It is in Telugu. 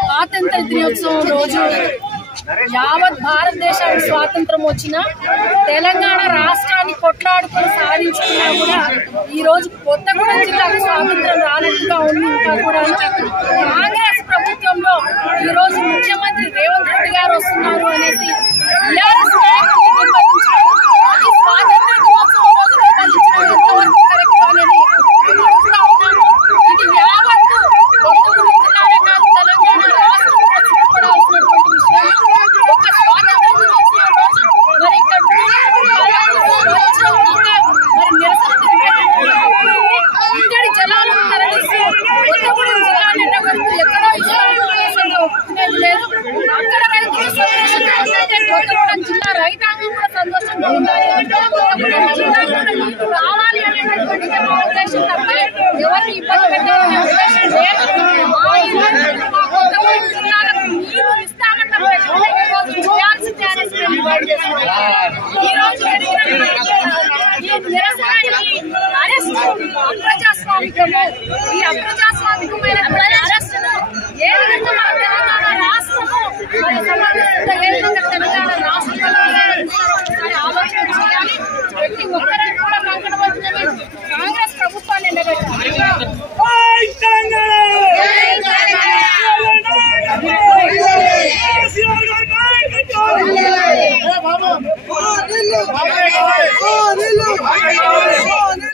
స్వాతంత్ర దినోత్సవం రోజు యావత్ భారతదేశానికి స్వాతంత్రం వచ్చిన తెలంగాణ రాష్ట్రాన్ని కొట్లాడుకొని సాధించుకున్నా కూడా ఈ రోజు కొత్తగూడెం జిల్లాకు స్వాతంత్రం రానట్టుగా ఉంది. ఇంకా కూడా కాంగ్రెస్ ప్రభుత్వంలో ఈ రోజు ముఖ్యమంత్రి రేవంత్ రెడ్డి గారు వస్తున్నారు అనేసి స్వాతంత్ర దినోత్సవం రోజు నిర్వహించడం ఎంతవరకు కరెక్ట్ అనేది ఇది యావత్తు కొత్తగూడెం జిల్లానే కాదు తెలంగాణ రాష్ట్రం సిద్ధపడాల్సినటువంటి విషయం. ఒక స్వాతంత్ర దినోత్సవం రోజు మరి ఇక్కడ మరి నిరసన ఇక్కడి జలాలను తరలిసి కొత్తగూడెం జిల్లా నిండగొడుతూ ఎక్కడో ఒప్పుకునేది లేదు. అక్కడ రైతులు సంతోషంగా ఉంటే కొత్తగూడెం జిల్లా రైతాంగం కూడా సంతోషంగా ఉండాలి. కొత్తగూడెం జిల్లా కూడా నీళ్లు రావాలి అనేటటువంటి ఉద్దేశం తప్ప ఎవరిని ఇబ్బంది పెట్టాలనే ఉద్దేశం లేదు. మా కొత్తగూడెం జిల్లాలకు నీళ్లు ఇస్తామన్న ప్రశ్న చేయాల్సిందే అనేసి ఈ రోజు ఈ నిరసన అప్రజాస్వామికము ఈ అప్రజాస్వామికమైన అరెస్టును ఏ విధంగా మన తెలంగాణ రాష్ట్రము మరి సమర్థిస్తుందో ఏ విధంగా తెలంగాణ రాష్ట్రం ఒకసారి ఆలోచన చేయాలి. ప్రతి ఒక్కరిని కూడా కంకణబద్ధులని కాంగ్రెస్ ప్రభుత్వాన్ని ఎండగట్టాలి. Hey,